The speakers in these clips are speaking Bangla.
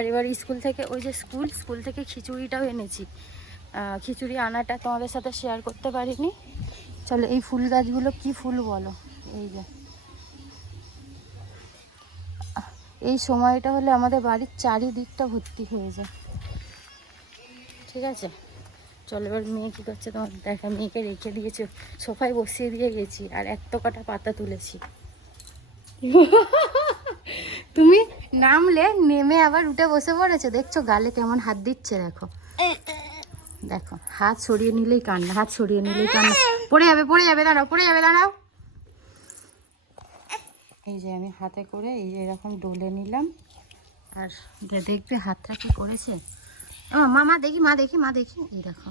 আর এবার স্কুল থেকে ওই যে স্কুল থেকে খিচুড়িটাও এনেছি। খিচুড়ি আনাটা তোমাদের সাথে শেয়ার করতে পারিনি। চলো, এই ফুল গাছগুলো কি ফুল বলো, এই যে এই সময়টা হলে আমাদের বাড়ির চারিদিকটা ভর্তি হয়ে যায়। ঠিক আছে, চলো এবার মেয়ে কী করছে তোমার দেখা। মেয়েকে রেখে দিয়েছি, সোফায় বসিয়ে দিয়ে গেছি, আর এত কটা পাতা তুলেছি। তুমি নামলে নেমে আবার উঠে বসে পড়েছো, দেখছো গালে কেমন হাত দিচ্ছে, দেখো দেখো, হাত সরিয়ে নিলেই কান্না, হাত সরিয়ে নিলেই কান্না। পড়ে যাবে, দাঁড়াও। এই যে আমি হাতে করে এই যে এরকম ডলে নিলাম, আর দেখবে হাতটা কি করেছে। মা দেখি, এই দেখো,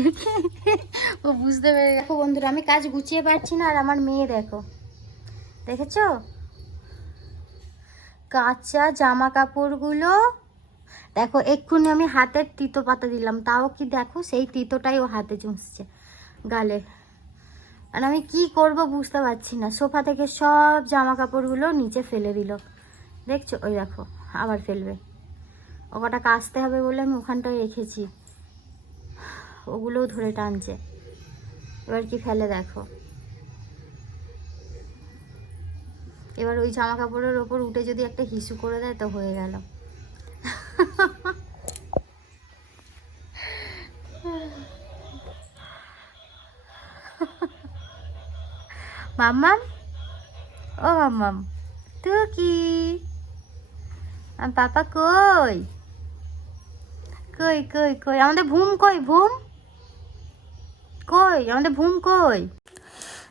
দেখি ও বুঝতে পেরে। দেখো বন্ধুরা, আমি কাজ গুছিয়ে পারছি না, আর আমার মেয়ে দেখো, দেখেছো কাঁচা জামা কাপড়গুলো, দেখো এক্ষুনি আমি হাতের তিতো পাতা দিলাম, তাও কি দেখো সেই তিতোটাই ও হাতে চুষছে গালে। আর আমি কি করব বুঝতে পারছি না। সোফা থেকে সব জামা কাপড়গুলো নিচে ফেলে দিল, দেখছো, ওই দেখো আবার ফেলবে। ওটা কাচতে হবে বলে আমি ওখানটায় রেখেছি, ওগুলোও ধরে টানছে। এবার কি ফেলে দেখো। এবার ওই জামা কাপড়ের ওপর উঠে যদি একটা হিসু করে দেয় তো হয়ে গেল। মাম্মাম, ও মাম্মাম, তুই কি পাপা কই কই কই কই আমাদের ভুম কই, ভুম কই, আমাদের ভুম কই।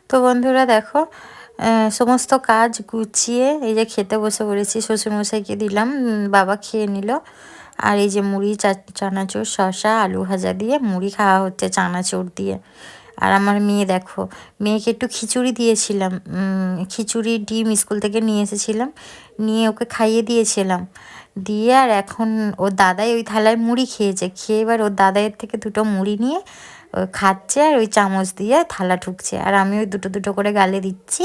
তো বন্ধুরা দেখো, সমস্ত কাজ গুছিয়ে এই যে খেতে বসে পড়েছি। শ্বশুরমশাইকে দিলাম, বাবা খেয়ে নিল, আর এই যে মুড়ি, চানাচুর, শসা, আলু ভাজা দিয়ে মুড়ি খাওয়া হচ্ছে চানাচুর দিয়ে। আর আমার মেয়ে দেখো, মেয়েকে একটু খিচুড়ি দিয়েছিলাম, খিচুড়ি ডিম স্কুল থেকে নিয়ে এসেছিলাম, নিয়ে ওকে খাইয়ে দিয়েছিলাম। দিয়ে আর এখন ওর দাদাই ওই থালায় মুড়ি খেয়েছে, খেয়ে এবার ওর দাদাইয়ের থেকে দুটো মুড়ি নিয়ে খাচ্ছে আর ওই চামচ দিয়ে থালা ঠুকছে, আর আমি ওই দুটো দুটো করে গালে দিচ্ছি।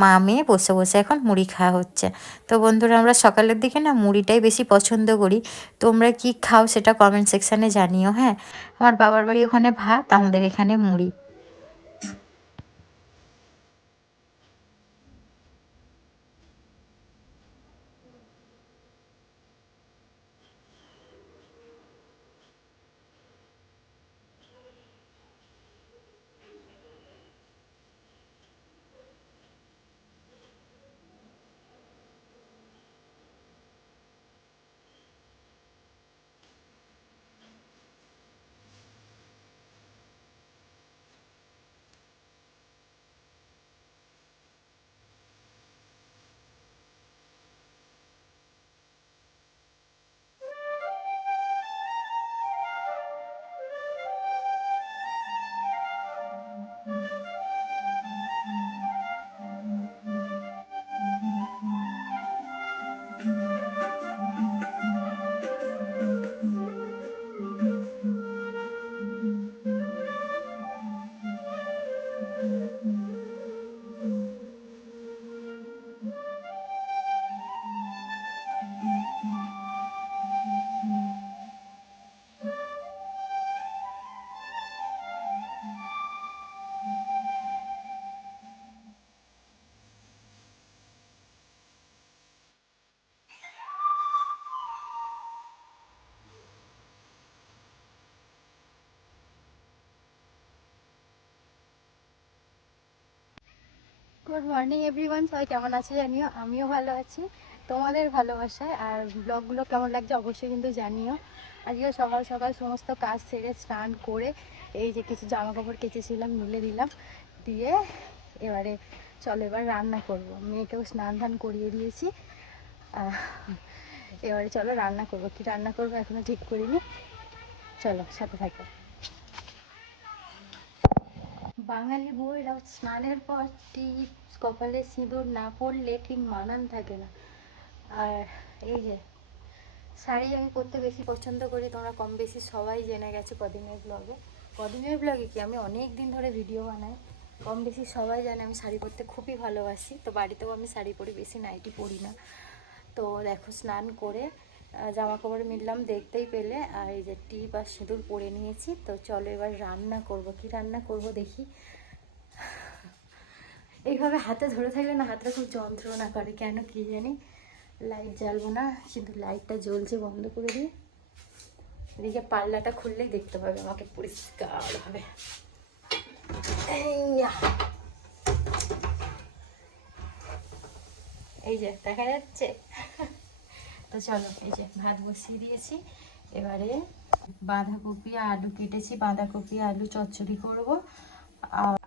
মা মেয়ে বসে বসে এখন মুড়ি খাওয়া হচ্ছে। তো বন্ধুরা, আমরা সকালের দিকে না মুড়িটাই বেশি পছন্দ করি। তোমরা কি খাও সেটা কমেন্ট সেকশানে জানিও। হ্যাঁ, আমার বাবার বাড়ি ওখানে ভাত, আমাদের এখানে মুড়ি। গুড মর্নিং এভরিওয়ান, সবাই কেমন আছে জানিও। আমিও ভালো আছি তোমাদের ভালোবাসায়। আর ব্লগগুলো কেমন লাগছে অবশ্যই কিন্তু জানিও। আজকে সকাল সকাল সমস্ত কাজ সেরে স্নান করে এই যে কিছু জামা কাপড় কেচেছিলাম মিলে দিলাম, দিয়ে এবারে চলো এবার রান্না করব। মেয়েকেও স্নান ধান করিয়ে দিয়েছি। এবারে চলো রান্না করব, কি রান্না করবো এখনো ঠিক করিনি, চলো সাথে থাকো। বাঙালি বউয়েরা স্নানের পর টিপ কপালে সিঁদুর না পরলে ঠিক মানান থাকে না। আর এই যে শাড়ি আমি পরতে বেশি পছন্দ করি, তোমরা কম বেশি সবাই জেনে গেছো কদিনের ব্লগে। কদিনের ব্লগে কি, আমি অনেক দিন ধরে ভিডিও বানাই, কম বেশি সবাই জানে আমি শাড়ি পরতে খুবই ভালোবাসি। তো বাড়িতেও আমি শাড়ি পরি, বেশি নাইটি পরি না। তো দেখো স্নান করে জামা কাপড় মিললাম দেখতেই পেলে, আর এই যে টিপ আর সিঁদুর পরে নিয়েছি। তো চলো এবার রান্না করব, কি রান্না করব দেখি। এইভাবে হাতে ধরে থাকলে না হাতটা খুব যন্ত্রণা করে, কেন কি জানি। লাইট জ্বালবো না, শুধু লাইটটা জ্বলছে বন্ধ করে দিই। এদিকে পাল্লাটা খুললেই দেখতে পাবে আমাকে পরিষ্কার ভাবে। এই যে দেখা যাচ্ছে। তো চলো, এই যে ভাত বসিয়ে দিয়েছি। এবারে বাঁধাকপি আলু কেটেছি, বাঁধাকপি আলু চচ্চড়ি করব।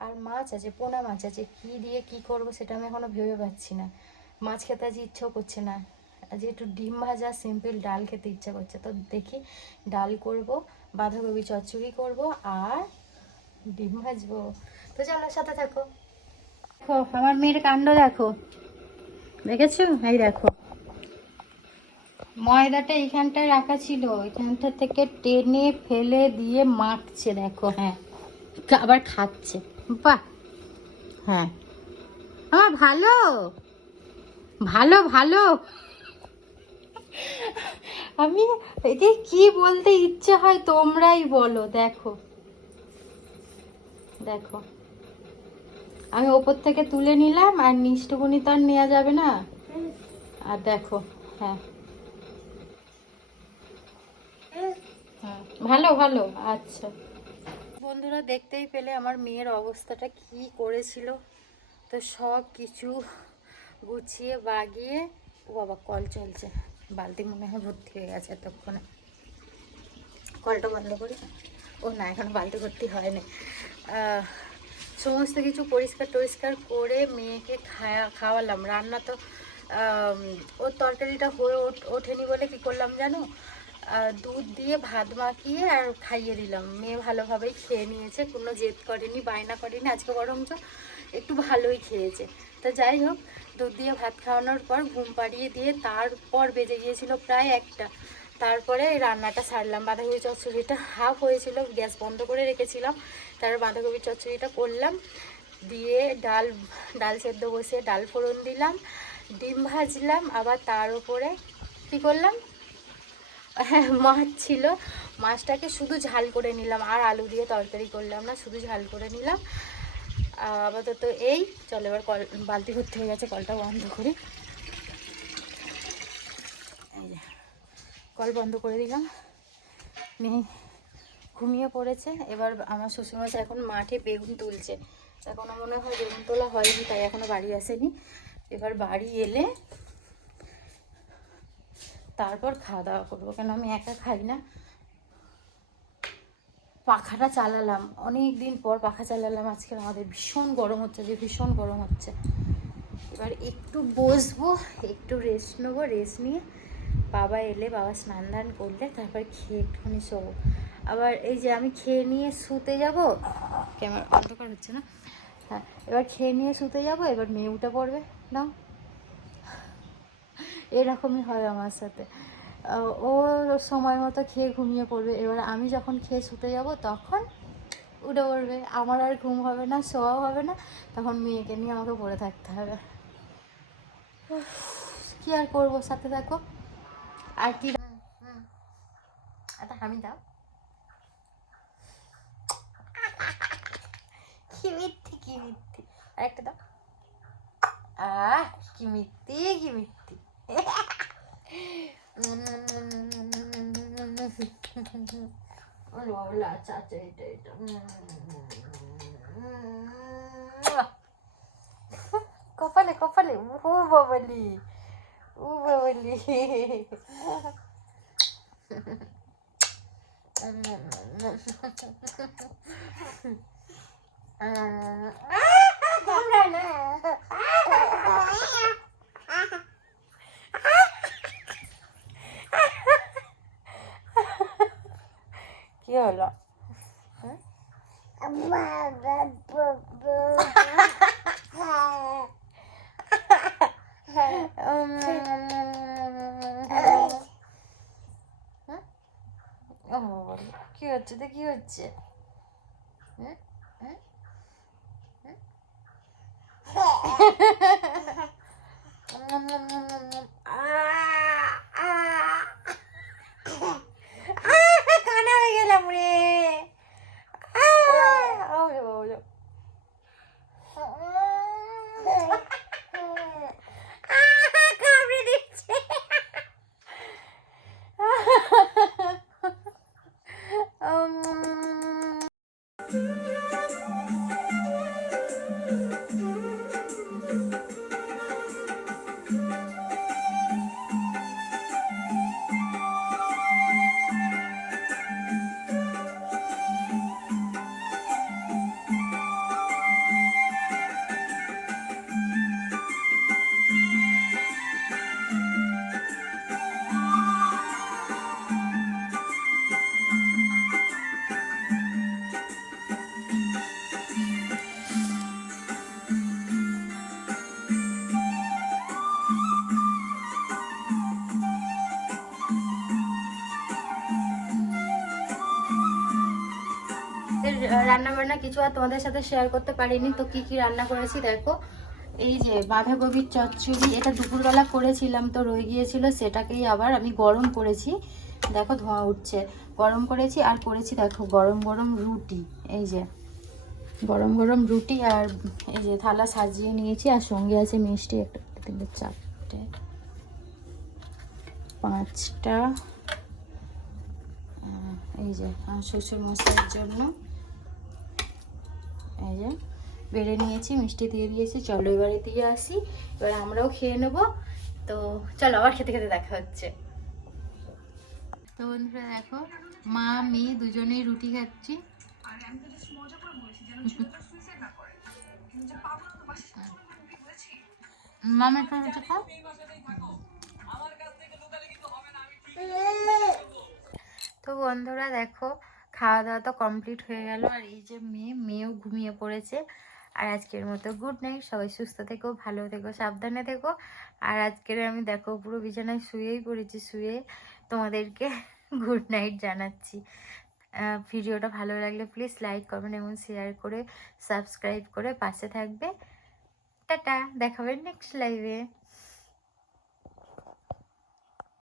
আর মাছ আছে, পোনা মাছ আছে, কি দিয়ে কি করব সেটা আমি এখনো ভেবে পাচ্ছি না। মাছ খেতে আজ ইচ্ছেও করছে না, যেহেতু ডিম ভাজা সিম্পল ডাল খেতে ইচ্ছা করছে। তো দেখি ডাল করব, বাঁধাকপি চচ্চড়ি করব আর ডিম ভাজবো। তো চলো সাথে থাকো। দেখো আমার মেয়ের কাণ্ড দেখো, দেখেছো? এই দেখো, ময়দাটা এইখানটায় রাখা ছিল, এখানটা থেকে টেনে ফেলে দিয়ে মাখছে দেখো। হ্যাঁ, আবার খাচ্ছে। বাহ, হ্যাঁ আমার ভালো ভালো ভালো। আমি একে কি বলতে ইচ্ছে হয় তোমরাই বলো। দেখো দেখো, আমি ওপর থেকে তুলে নিলাম, আর নিচটুকুনি তো আর নেওয়া যাবে না। আর দেখো, হ্যাঁ হ্যাঁ ভালো ভালো। আচ্ছা বন্ধুরা, দেখতেই পেলে আমার মেয়ের অবস্থাটা কি করেছিল। তো সব কিছু গুছিয়ে বাগিয়ে, ও বাবা কল চলছে, বালতি মনে হয় ভর্তি হয়ে গেছে এতক্ষণে। কলটা বন্ধ করি। ও না, এখন বালতি ভর্তি হয়নি। সমস্ত কিছু পরিষ্কার টরিষ্কার করে মেয়েকে খাওয়ালাম। রান্না তো ওর তরকারিটা হয়ে ওঠেনি বলে কি করলাম জানো, আর দুধ দিয়ে ভাত মাখিয়ে আর খাইয়ে দিলাম। মেয়ে ভালোভাবেই খেয়ে নিয়েছে, কোনো জেদ করেনি, বায়না করেনি, আজকে বরঞ্চ একটু ভালোই খেয়েছে। তো যাই হোক, দুধ দিয়ে ভাত খাওয়ানোর পর ঘুম পাড়িয়ে দিয়ে তারপর বেজে গিয়েছিল প্রায় 1টা। তারপরে এই রান্নাটা সারলাম। বাঁধাকপি চচ্চড়িটা হাফ হয়েছিল, গ্যাস বন্ধ করে রেখেছিলাম, তার বাঁধাকপি চচ্চড়িটা করলাম, দিয়ে ডাল সেদ্ধ বসিয়ে ডাল ফোড়ন দিলাম, ডিম ভাজলাম, আবার তার উপরে কী করলাম, হ্যাঁ মাছ ছিল, মাছটাকে শুধু ঝাল করে নিলাম, আর আলু দিয়ে তরকারি করলাম না, শুধু ঝাল করে নিলাম। আপাতত এই চলো, এবার কল বালতি ভর্তি হয়ে গেছে, কলটা বন্ধ করি। এই যে কল বন্ধ করে দিলাম। মেয়ে ঘুমিয়ে পড়েছে। এবার আমার শ্বশুরমশাই এখন মাঠে বেগুন তুলছে, এখনও মনে হয় বেগুন তোলা হয়নি, তাই এখনও বাড়ি আসেনি। এবার বাড়ি এলে তারপর খাওয়া দাওয়া করবো, কেন আমি একা খাই না। পাখাটা চালালাম, অনেক দিন পর পাখা চালালাম আজকে। আমাদের ভীষণ গরম হচ্ছে, ভীষণ গরম হচ্ছে। এবার একটু বসবো, একটু রেস্ট নেবো, রেস্ট নিয়ে বাবা এলে, বাবা স্নান ধান করলে তারপরে খেয়ে একটুখানি শোবো। আবার এই যে আমি খেয়ে নিয়ে শুতে যাব, ক্যামেরা অন্ধকার হচ্ছে না, হ্যাঁ এবার খেয়ে নিয়ে শুতে যাব, এবার মেয়ে উঠে পড়বে না, এরকমই হয় আমার সাথে। ও সময় মতো খেয়ে ঘুমিয়ে পড়বে, এবার আমি যখন খেয়ে শুতে যাব তখন উঠে পড়বে, আমার আর ঘুম হবে না, শোয়াও হবে না, তখন মেয়েকে নিয়ে আমাকে পড়ে থাকতে হবে। কি আর করবো, সাথে থাকো। আর কি এটা আমি দাও, কি মিথ্যি, কি মিথ্যি, আর একটা দাও। কি মিথ্যি, কি মিথ্যি। আচ্ছা এটা এটা কপালে কপালে, ও বাবালি, ও বাবালি। কি হলো? কি হচ্ছে তো, কি হচ্ছে? কানা হয়ে গেলাম রে। কামড়ে দিচ্ছে। রান্না বান্না কিছু আর তোমাদের সাথে শেয়ার করতে পারিনি, তো কি কি রান্না করেছি দেখো। এই যে বাঁধাকপির চচ্চড়ি, এটা দুপুরবেলা করেছিলাম তো রয়ে গিয়েছিল, সেটাকেই আবার আমি গরম করেছি, দেখো ধোঁয়া উঠছে, গরম করেছি। আর করেছি দেখো গরম গরম রুটি, এই যে গরম গরম রুটি, আর এই যে থালা সাজিয়ে নিয়েছি, আর সঙ্গে আছে মিষ্টি, একটা 4টে 5টা, এই যে শ্বশুর মশাইয়ের জন্য এই যে বেড়ে নিয়েছি, মিষ্টি দিয়ে দিয়েছি। চলো এবারে দিয়ে আসি, এবার আমরাও খেয়ে নেবো। তো চলো আবার খেতে খেতে দেখা হচ্ছে। তো বন্ধুরা দেখো, মা মেয়ে দুজনেই রুটি খাচ্ছি। মামা একটা রুটি খাও। তো বন্ধুরা দেখো, খাওয়া দাওয়া তো কমপ্লিট হয়ে গেল, আর এই যে মেয়েও ঘুমিয়ে পড়েছে। আর আজকের মতো গুড নাইট, সবাই সুস্থ থেকো, ভালো থেকো, সাবধানে থেকো। আর আজকের আমি দেখো পুরো বিছানায় শুয়েই পড়েছি, শুয়ে তোমাদেরকে গুড নাইট জানাচ্ছি। ভিডিওটা ভালো লাগলে প্লিজ লাইক, কমেন্ট এবং শেয়ার করে সাবস্ক্রাইব করে পাশে থাকবে। টাটা, দেখাবে নেক্সট লাইভে।